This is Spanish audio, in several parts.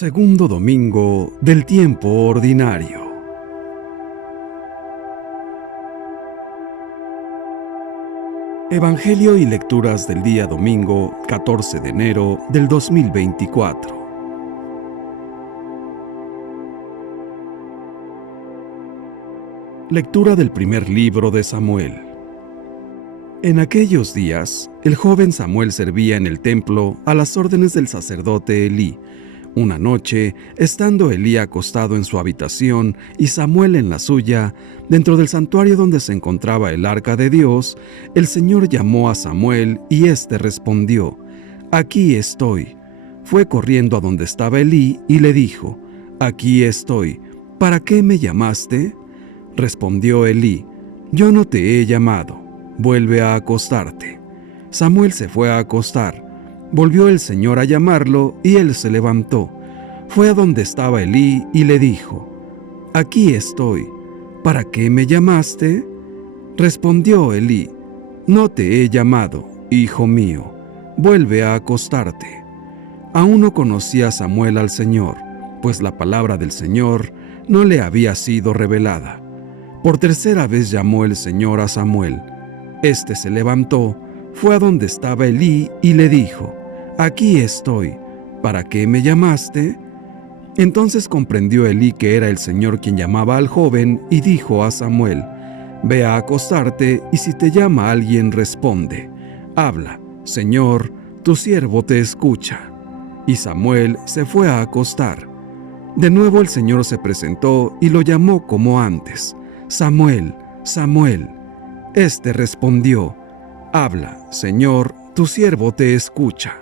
Segundo domingo del tiempo ordinario. Evangelio y lecturas del día domingo 14 de enero del 2024. Lectura del primer libro de Samuel. En aquellos días, el joven Samuel servía en el templo a las órdenes del sacerdote Elí. Una noche, estando Elí acostado en su habitación y Samuel en la suya, dentro del santuario donde se encontraba el arca de Dios, el Señor llamó a Samuel y éste respondió: «Aquí estoy». Fue corriendo a donde estaba Elí y le dijo: «Aquí estoy. ¿Para qué me llamaste?». Respondió Elí: «Yo no te he llamado. Vuelve a acostarte». Samuel se fue a acostar. Volvió el Señor a llamarlo y él se levantó. Fue a donde estaba Elí y le dijo: «Aquí estoy. ¿Para qué me llamaste?». Respondió Elí: «No te he llamado, hijo mío. Vuelve a acostarte». Aún no conocía Samuel al Señor, pues la palabra del Señor no le había sido revelada. Por tercera vez llamó el Señor a Samuel. Este se levantó, fue a donde estaba Elí y le dijo: «Aquí estoy. ¿Para qué me llamaste?». Entonces comprendió Elí que era el Señor quien llamaba al joven y dijo a Samuel: «Ve a acostarte y si te llama alguien responde: Habla, Señor, tu siervo te escucha». Y Samuel se fue a acostar. De nuevo el Señor se presentó y lo llamó como antes: «Samuel, Samuel». Este respondió: «Habla, Señor, tu siervo te escucha».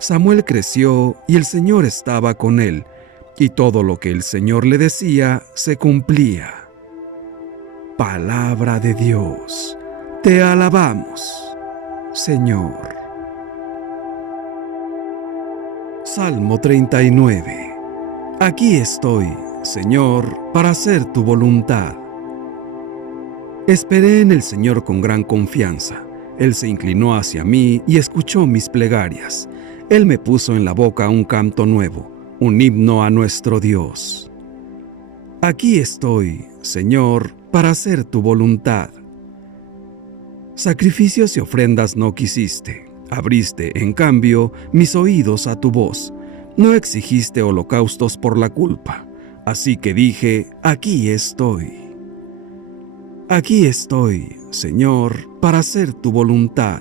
Samuel creció y el Señor estaba con él, y todo lo que el Señor le decía se cumplía. Palabra de Dios. Te alabamos, Señor. Salmo 39. Aquí estoy, Señor, para hacer tu voluntad. Esperé en el Señor con gran confianza. Él se inclinó hacia mí y escuchó mis plegarias. Él me puso en la boca un canto nuevo, un himno a nuestro Dios. Aquí estoy, Señor, para hacer tu voluntad. Sacrificios y ofrendas no quisiste. Abriste, en cambio, mis oídos a tu voz. No exigiste holocaustos por la culpa. Así que dije: aquí estoy. Aquí estoy, Señor, para hacer tu voluntad.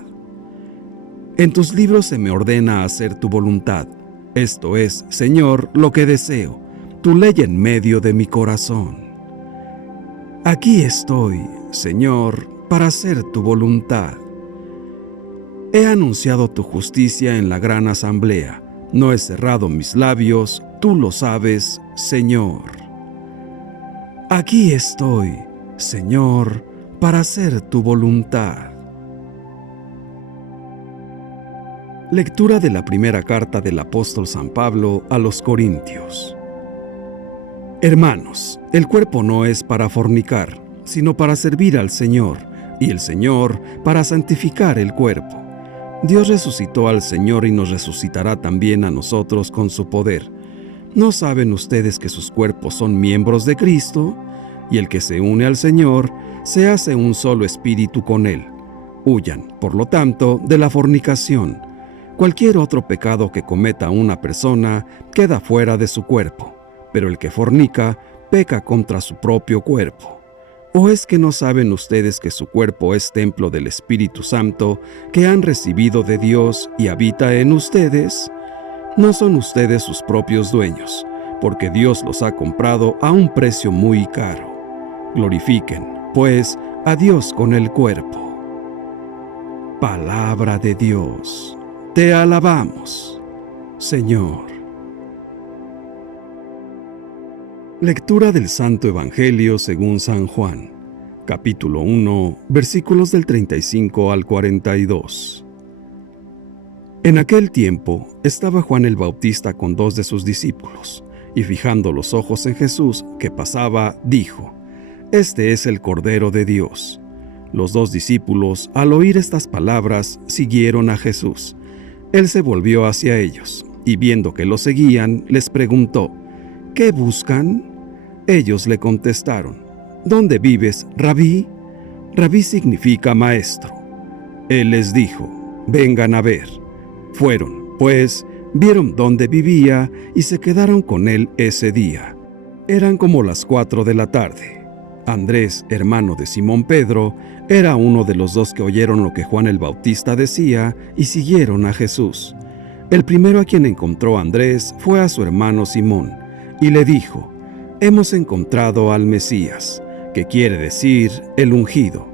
En tus libros se me ordena hacer tu voluntad. Esto es, Señor, lo que deseo, tu ley en medio de mi corazón. Aquí estoy, Señor, para hacer tu voluntad. He anunciado tu justicia en la gran asamblea. No he cerrado mis labios, tú lo sabes, Señor. Aquí estoy, Señor, para hacer tu voluntad. Lectura de la primera carta del apóstol San Pablo a los Corintios. Hermanos, el cuerpo no es para fornicar, sino para servir al Señor, y el Señor para santificar el cuerpo. Dios resucitó al Señor y nos resucitará también a nosotros con su poder. ¿No saben ustedes que sus cuerpos son miembros de Cristo? Y el que se une al Señor se hace un solo espíritu con Él. Huyan, por lo tanto, de la fornicación. Cualquier otro pecado que cometa una persona queda fuera de su cuerpo, pero el que fornica peca contra su propio cuerpo. ¿O es que no saben ustedes que su cuerpo es templo del Espíritu Santo que han recibido de Dios y habita en ustedes? No son ustedes sus propios dueños, porque Dios los ha comprado a un precio muy caro. Glorifiquen, pues, a Dios con el cuerpo. Palabra de Dios. Te alabamos, Señor. Lectura del Santo Evangelio según San Juan, capítulo 1, versículos del 35 al 42. En aquel tiempo estaba Juan el Bautista con 2 de sus discípulos, y fijando los ojos en Jesús, que pasaba, dijo: «Este es el Cordero de Dios». Los 2 discípulos, al oír estas palabras, siguieron a Jesús. Él se volvió hacia ellos. y viendo que lo seguían, les preguntó: ¿qué buscan? Ellos le contestaron: ¿dónde vives, Rabí? Rabí significa maestro. Él les dijo: vengan a ver. Fueron, pues, vieron dónde vivía y se quedaron con él ese día. Eran como las 4 de la tarde. Andrés, hermano de Simón Pedro, era uno de los dos que oyeron lo que Juan el Bautista decía y siguieron a Jesús. El primero a quien encontró Andrés fue a su hermano Simón, y le dijo: hemos encontrado al Mesías, que quiere decir el ungido.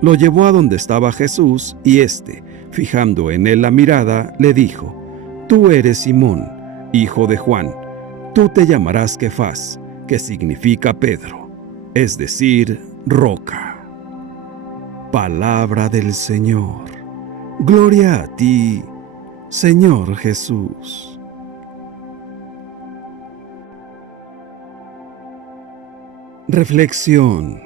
Lo llevó a donde estaba Jesús, y éste, fijando en él la mirada, le dijo: tú eres Simón, hijo de Juan, tú te llamarás Kefas, que significa Pedro, es decir, roca. Palabra del Señor. Gloria a ti, Señor Jesús. Reflexión.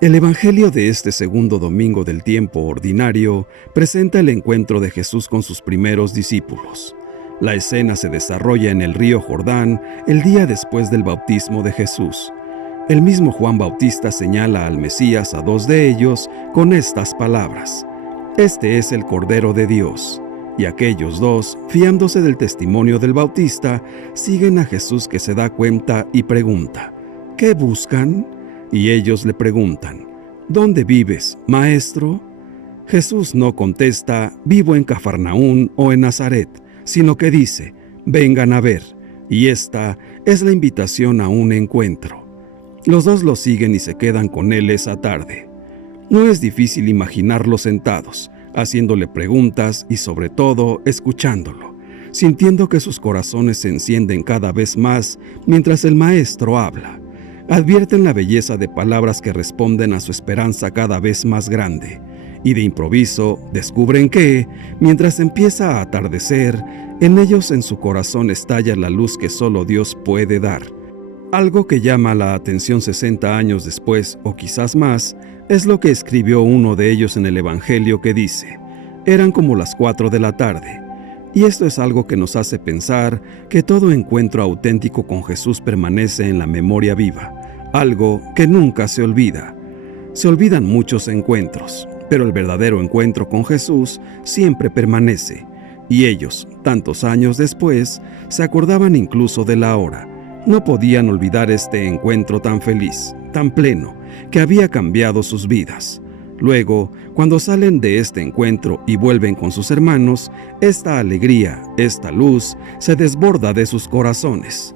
El Evangelio de este segundo domingo del tiempo ordinario presenta el encuentro de Jesús con sus primeros discípulos. La escena se desarrolla en el río Jordán el día después del bautismo de Jesús. El mismo Juan Bautista señala al Mesías a 2 de ellos con estas palabras: este es el Cordero de Dios. Y aquellos 2, fiándose del testimonio del Bautista, siguen a Jesús, que se da cuenta y pregunta: ¿qué buscan? Y ellos le preguntan: ¿dónde vives, maestro? Jesús no contesta: vivo en Cafarnaún o en Nazaret, sino que dice: vengan a ver. Y esta es la invitación a un encuentro. Los 2 lo siguen y se quedan con él esa tarde. No es difícil imaginarlos sentados, haciéndole preguntas y sobre todo escuchándolo, sintiendo que sus corazones se encienden cada vez más mientras el maestro habla. Advierten la belleza de palabras que responden a su esperanza cada vez más grande, y de improviso descubren que, mientras empieza a atardecer, en ellos, en su corazón, estalla la luz que solo Dios puede dar. Algo que llama la atención 60 años después, o quizás más, es lo que escribió uno de ellos en el Evangelio, que dice: eran como las 4 de la tarde. Y esto es algo que nos hace pensar que todo encuentro auténtico con Jesús permanece en la memoria viva, algo que nunca se olvida. Se olvidan muchos encuentros, pero el verdadero encuentro con Jesús siempre permanece, y ellos, tantos años después, se acordaban incluso de la hora. No podían olvidar este encuentro tan feliz, tan pleno, que había cambiado sus vidas. Luego, cuando salen de este encuentro y vuelven con sus hermanos, esta alegría, esta luz, se desborda de sus corazones.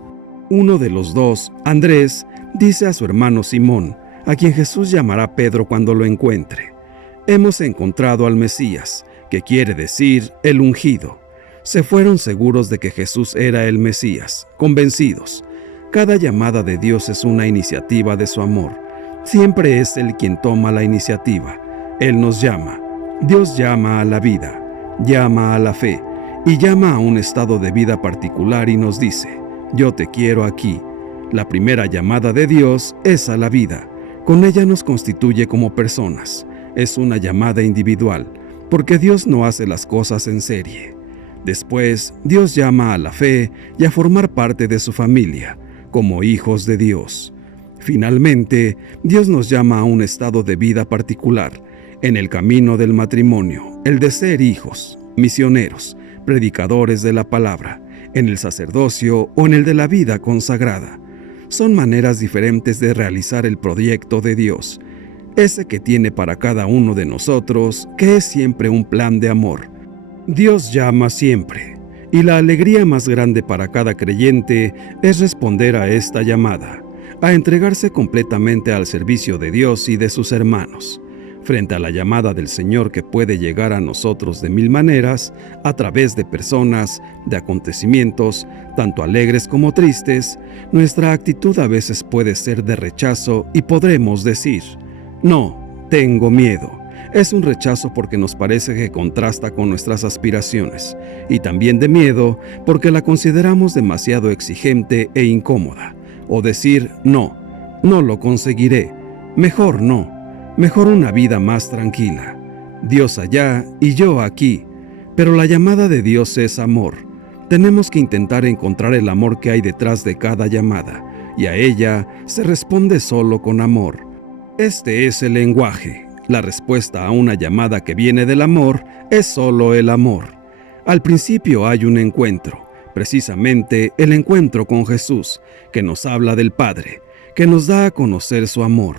Uno de los 2, Andrés, dice a su hermano Simón, a quien Jesús llamará Pedro cuando lo encuentre: hemos encontrado al Mesías, que quiere decir el ungido. Se fueron seguros de que Jesús era el Mesías, convencidos. Cada llamada de Dios es una iniciativa de su amor. Siempre es Él quien toma la iniciativa. Él nos llama. Dios llama a la vida, llama a la fe y llama a un estado de vida particular y nos dice: yo te quiero aquí. La primera llamada de Dios es a la vida. Con ella nos constituye como personas. Es una llamada individual, porque Dios no hace las cosas en serie. Después, Dios llama a la fe y a formar parte de su familia, como hijos de Dios. Finalmente, Dios nos llama a un estado de vida particular, en el camino del matrimonio, el de ser hijos, misioneros, predicadores de la palabra, en el sacerdocio o en el de la vida consagrada. Son maneras diferentes de realizar el proyecto de Dios, ese que tiene para cada uno de nosotros, que es siempre un plan de amor. Dios llama siempre, y la alegría más grande para cada creyente es responder a esta llamada, a entregarse completamente al servicio de Dios y de sus hermanos. Frente a la llamada del Señor, que puede llegar a nosotros de 1000 maneras, a través de personas, de acontecimientos, tanto alegres como tristes, nuestra actitud a veces puede ser de rechazo y podremos decir: no, tengo miedo. Es un rechazo porque nos parece que contrasta con nuestras aspiraciones, y también de miedo porque la consideramos demasiado exigente e incómoda. O decir: no, no lo conseguiré, mejor no, mejor una vida más tranquila. Dios allá y yo aquí. Pero la llamada de Dios es amor. Tenemos que intentar encontrar el amor que hay detrás de cada llamada, y a ella se responde solo con amor. Este es el lenguaje. La respuesta a una llamada que viene del amor es solo el amor. Al principio hay un encuentro, precisamente el encuentro con Jesús, que nos habla del Padre, que nos da a conocer su amor.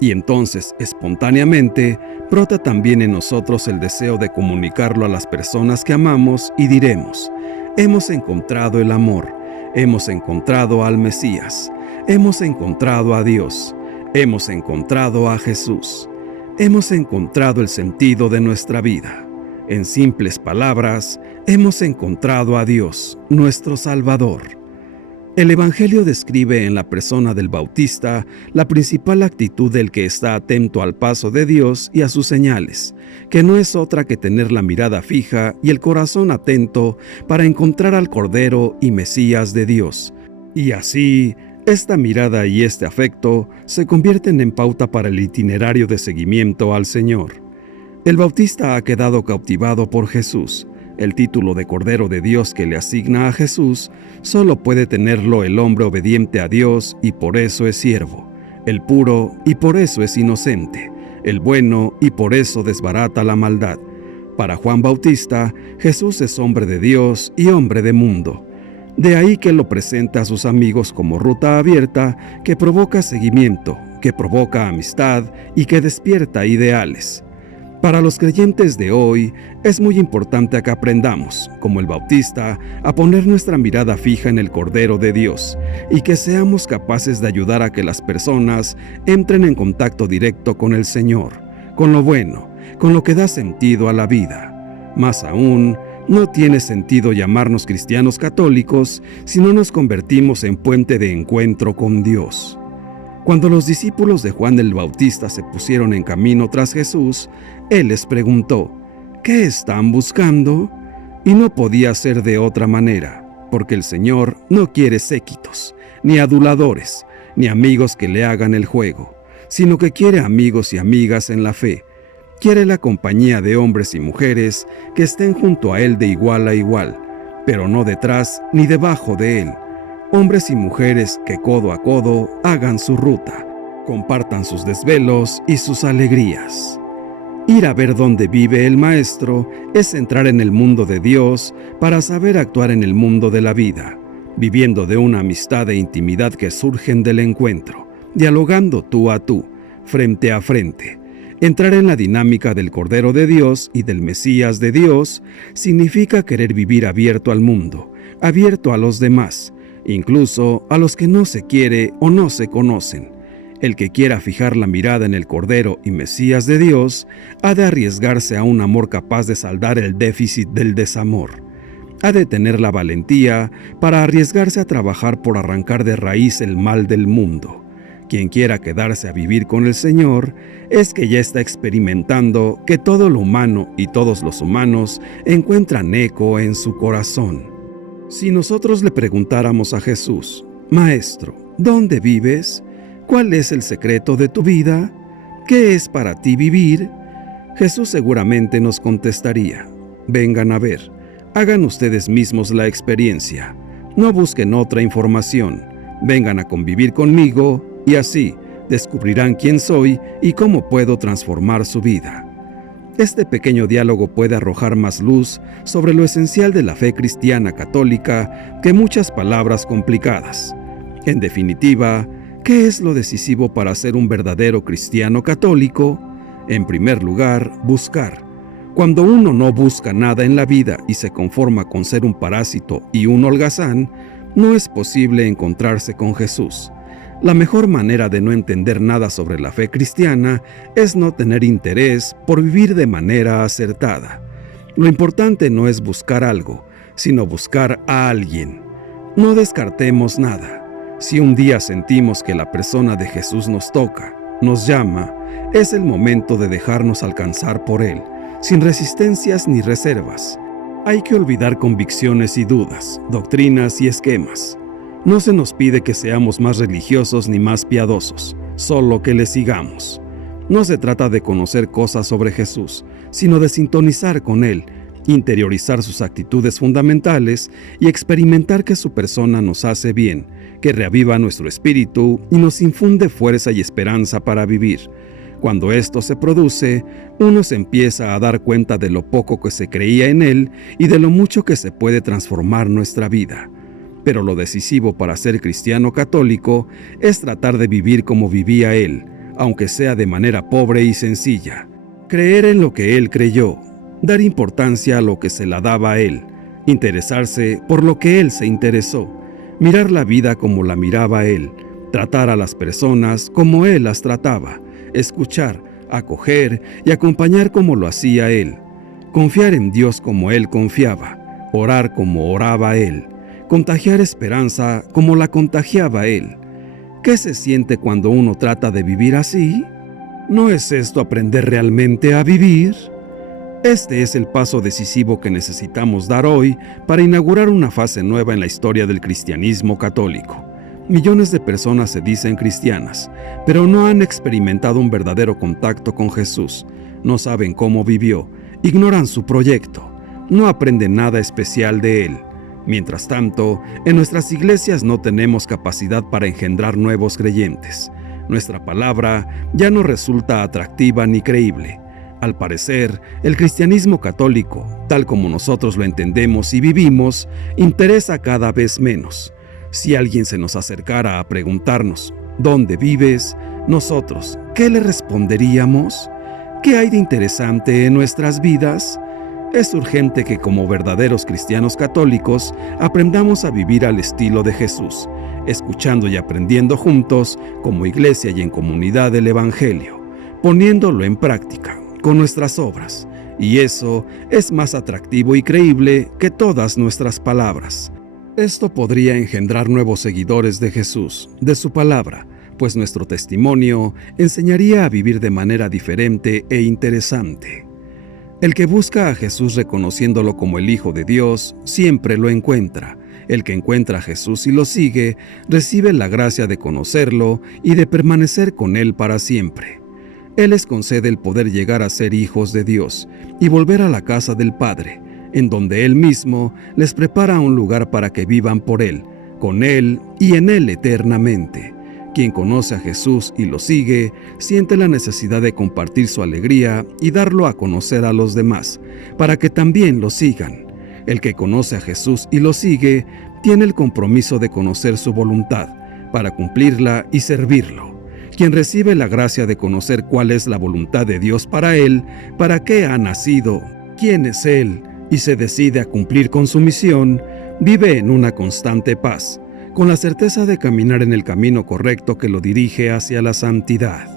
Y entonces, espontáneamente, brota también en nosotros el deseo de comunicarlo a las personas que amamos y diremos: hemos encontrado el amor, hemos encontrado al Mesías, hemos encontrado a Dios, hemos encontrado a Jesús, hemos encontrado el sentido de nuestra vida. En simples palabras, hemos encontrado a Dios, nuestro Salvador. El Evangelio describe en la persona del Bautista la principal actitud del que está atento al paso de Dios y a sus señales, que no es otra que tener la mirada fija y el corazón atento para encontrar al Cordero y Mesías de Dios. Y así, esta mirada y este afecto se convierten en pauta para el itinerario de seguimiento al Señor. El Bautista ha quedado cautivado por Jesús. El título de Cordero de Dios que le asigna a Jesús solo puede tenerlo el hombre obediente a Dios y por eso es siervo, el puro y por eso es inocente, el bueno y por eso desbarata la maldad. Para Juan Bautista, Jesús es hombre de Dios y hombre de mundo. De ahí que lo presenta a sus amigos como ruta abierta que provoca seguimiento, que provoca amistad y que despierta ideales. Para los creyentes de hoy, es muy importante que aprendamos, como el Bautista, a poner nuestra mirada fija en el Cordero de Dios y que seamos capaces de ayudar a que las personas entren en contacto directo con el Señor, con lo bueno, con lo que da sentido a la vida. Más aún, no tiene sentido llamarnos cristianos católicos si no nos convertimos en puente de encuentro con Dios. Cuando los discípulos de Juan el Bautista se pusieron en camino tras Jesús, Él les preguntó: ¿qué están buscando? Y no podía ser de otra manera, porque el Señor no quiere séquitos, ni aduladores, ni amigos que le hagan el juego, sino que quiere amigos y amigas en la fe. Quiere la compañía de hombres y mujeres que estén junto a Él de igual a igual, pero no detrás ni debajo de Él. Hombres y mujeres que codo a codo hagan su ruta, compartan sus desvelos y sus alegrías. Ir a ver dónde vive el Maestro es entrar en el mundo de Dios para saber actuar en el mundo de la vida, viviendo de una amistad e intimidad que surgen del encuentro, dialogando tú a tú, frente a frente. Entrar en la dinámica del Cordero de Dios y del Mesías de Dios significa querer vivir abierto al mundo, abierto a los demás, incluso a los que no se quiere o no se conocen. El que quiera fijar la mirada en el Cordero y Mesías de Dios ha de arriesgarse a un amor capaz de saldar el déficit del desamor. Ha de tener la valentía para arriesgarse a trabajar por arrancar de raíz el mal del mundo. Quien quiera quedarse a vivir con el Señor es que ya está experimentando que todo lo humano y todos los humanos encuentran eco en su corazón. Si nosotros le preguntáramos a Jesús: Maestro, ¿dónde vives? ¿Cuál es el secreto de tu vida? ¿Qué es para ti vivir? Jesús seguramente nos contestaría: vengan a ver, hagan ustedes mismos la experiencia, no busquen otra información, vengan a convivir conmigo y así descubrirán quién soy y cómo puedo transformar su vida. Este pequeño diálogo puede arrojar más luz sobre lo esencial de la fe cristiana católica que muchas palabras complicadas. En definitiva, ¿qué es lo decisivo para ser un verdadero cristiano católico? En primer lugar, buscar. Cuando uno no busca nada en la vida y se conforma con ser un parásito y un holgazán, no es posible encontrarse con Jesús. La mejor manera de no entender nada sobre la fe cristiana es no tener interés por vivir de manera acertada. Lo importante no es buscar algo, sino buscar a alguien. No descartemos nada. Si un día sentimos que la persona de Jesús nos toca, nos llama, es el momento de dejarnos alcanzar por Él, sin resistencias ni reservas. Hay que olvidar convicciones y dudas, doctrinas y esquemas. No se nos pide que seamos más religiosos ni más piadosos, solo que le sigamos. No se trata de conocer cosas sobre Jesús, sino de sintonizar con Él, interiorizar sus actitudes fundamentales y experimentar que su persona nos hace bien, que reaviva nuestro espíritu y nos infunde fuerza y esperanza para vivir. Cuando esto se produce, uno se empieza a dar cuenta de lo poco que se creía en él y de lo mucho que se puede transformar nuestra vida. Pero lo decisivo para ser cristiano católico es tratar de vivir como vivía él, aunque sea de manera pobre y sencilla. Creer en lo que él creyó, dar importancia a lo que se la daba a él, interesarse por lo que él se interesó, mirar la vida como la miraba él, tratar a las personas como él las trataba, escuchar, acoger y acompañar como lo hacía él, confiar en Dios como él confiaba, orar como oraba él, contagiar esperanza como la contagiaba él. ¿Qué se siente cuando uno trata de vivir así? ¿No es esto aprender realmente a vivir? Este es el paso decisivo que necesitamos dar hoy para inaugurar una fase nueva en la historia del cristianismo católico. Millones de personas se dicen cristianas, pero no han experimentado un verdadero contacto con Jesús, no saben cómo vivió, ignoran su proyecto, no aprenden nada especial de él. Mientras tanto, en nuestras iglesias no tenemos capacidad para engendrar nuevos creyentes. Nuestra palabra ya no resulta atractiva ni creíble. Al parecer, el cristianismo católico, tal como nosotros lo entendemos y vivimos, interesa cada vez menos. Si alguien se nos acercara a preguntarnos, ¿dónde vives?, nosotros, ¿qué le responderíamos? ¿Qué hay de interesante en nuestras vidas? Es urgente que como verdaderos cristianos católicos aprendamos a vivir al estilo de Jesús, escuchando y aprendiendo juntos como iglesia y en comunidad del Evangelio, poniéndolo en práctica con nuestras obras, y eso es más atractivo y creíble que todas nuestras palabras. Esto podría engendrar nuevos seguidores de Jesús, de su palabra, pues nuestro testimonio enseñaría a vivir de manera diferente e interesante. El que busca a Jesús reconociéndolo como el Hijo de Dios, siempre lo encuentra. El que encuentra a Jesús y lo sigue, recibe la gracia de conocerlo y de permanecer con él para siempre. Él les concede el poder llegar a ser hijos de Dios y volver a la casa del Padre, en donde Él mismo les prepara un lugar para que vivan por Él, con Él y en Él eternamente. Quien conoce a Jesús y lo sigue, siente la necesidad de compartir su alegría y darlo a conocer a los demás, para que también lo sigan. El que conoce a Jesús y lo sigue, tiene el compromiso de conocer su voluntad, para cumplirla y servirlo. Quien recibe la gracia de conocer cuál es la voluntad de Dios para él, para qué ha nacido, quién es Él, y se decide a cumplir con su misión, vive en una constante paz, con la certeza de caminar en el camino correcto que lo dirige hacia la santidad.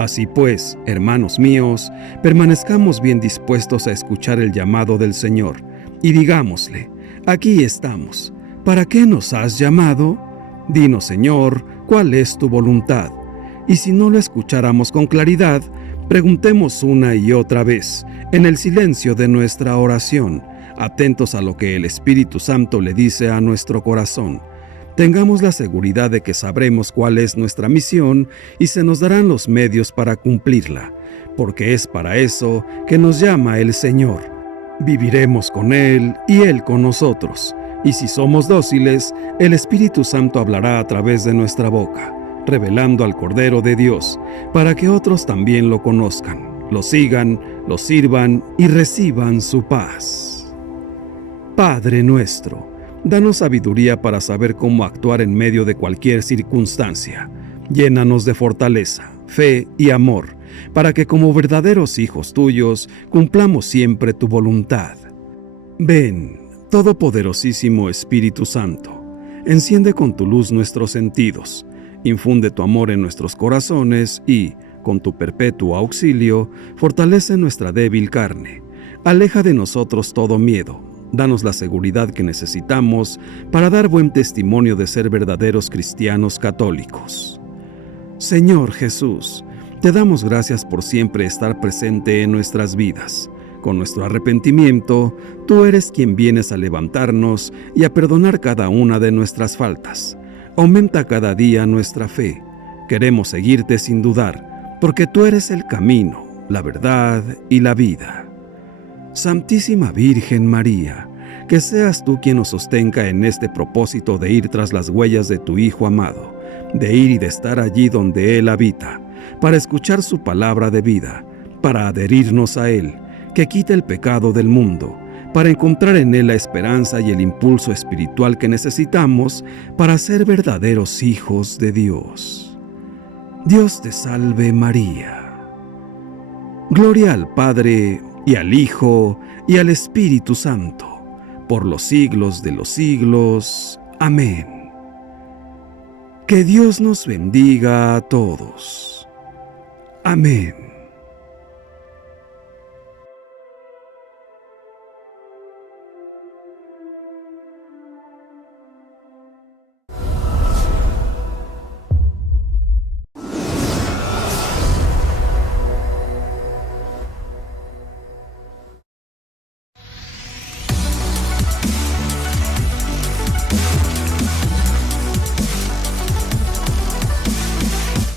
Así pues, hermanos míos, permanezcamos bien dispuestos a escuchar el llamado del Señor, y digámosle, aquí estamos, ¿para qué nos has llamado? Dinos, Señor, ¿cuál es tu voluntad? Y si no lo escucháramos con claridad, preguntemos una y otra vez, en el silencio de nuestra oración, atentos a lo que el Espíritu Santo le dice a nuestro corazón. Tengamos la seguridad de que sabremos cuál es nuestra misión y se nos darán los medios para cumplirla, porque es para eso que nos llama el Señor. Viviremos con Él y Él con nosotros, y si somos dóciles, el Espíritu Santo hablará a través de nuestra boca, revelando al Cordero de Dios, para que otros también lo conozcan, lo sigan, lo sirvan y reciban su paz. Padre nuestro, danos sabiduría para saber cómo actuar en medio de cualquier circunstancia. Llénanos de fortaleza, fe y amor, para que como verdaderos hijos tuyos cumplamos siempre tu voluntad. Ven, Todopoderosísimo Espíritu Santo, enciende con tu luz nuestros sentidos, infunde tu amor en nuestros corazones y, con tu perpetuo auxilio, fortalece nuestra débil carne. Aleja de nosotros todo miedo. Danos la seguridad que necesitamos para dar buen testimonio de ser verdaderos cristianos católicos. Señor Jesús, te damos gracias por siempre estar presente en nuestras vidas. Con nuestro arrepentimiento, tú eres quien vienes a levantarnos y a perdonar cada una de nuestras faltas. Aumenta cada día nuestra fe. Queremos seguirte sin dudar, porque tú eres el camino, la verdad y la vida. Santísima Virgen María, que seas tú quien nos sostenga en este propósito de ir tras las huellas de tu Hijo amado, de ir y de estar allí donde Él habita, para escuchar su palabra de vida, para adherirnos a Él, que quita el pecado del mundo, para encontrar en Él la esperanza y el impulso espiritual que necesitamos para ser verdaderos hijos de Dios. Dios te salve María. Gloria al Padre, y al Hijo, y al Espíritu Santo, por los siglos de los siglos. Amén. Que Dios nos bendiga a todos. Amén.